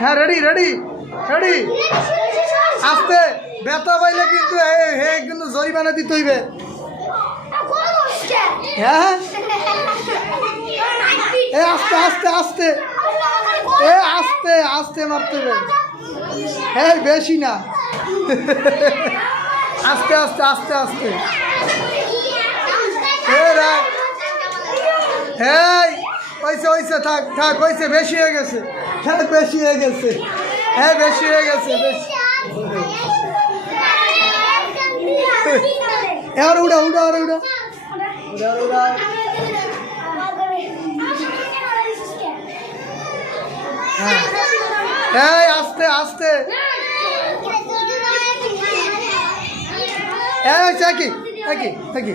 হ্যাঁ ready ready ready আস্তে ব্যথা পাইলে কিন্তু হে কিন্তু জরিমানা দিতে হইবে। হ্যাঁ এ আস্তে আস্তে আস্তে এ আস্তে আস্তে মারতে হবে। হ্যাঁ বেশি না আস্তে আস্তে আস্তে আস্তে। হ্যাঁ হয়েছে হয়েছে থাক থাক হয়েছে বেশি হয়ে গেছে। হ্যাঁ বেশি হয়ে গেছে। হ্যাঁ বেশি হয়ে গেছে বেশি। এবার উড়া উড়া উড়া উড়া উড়া উড়া। হ্যাঁ হ্যাঁ আস্তে আস্তে। হ্যাঁ একই একই একই।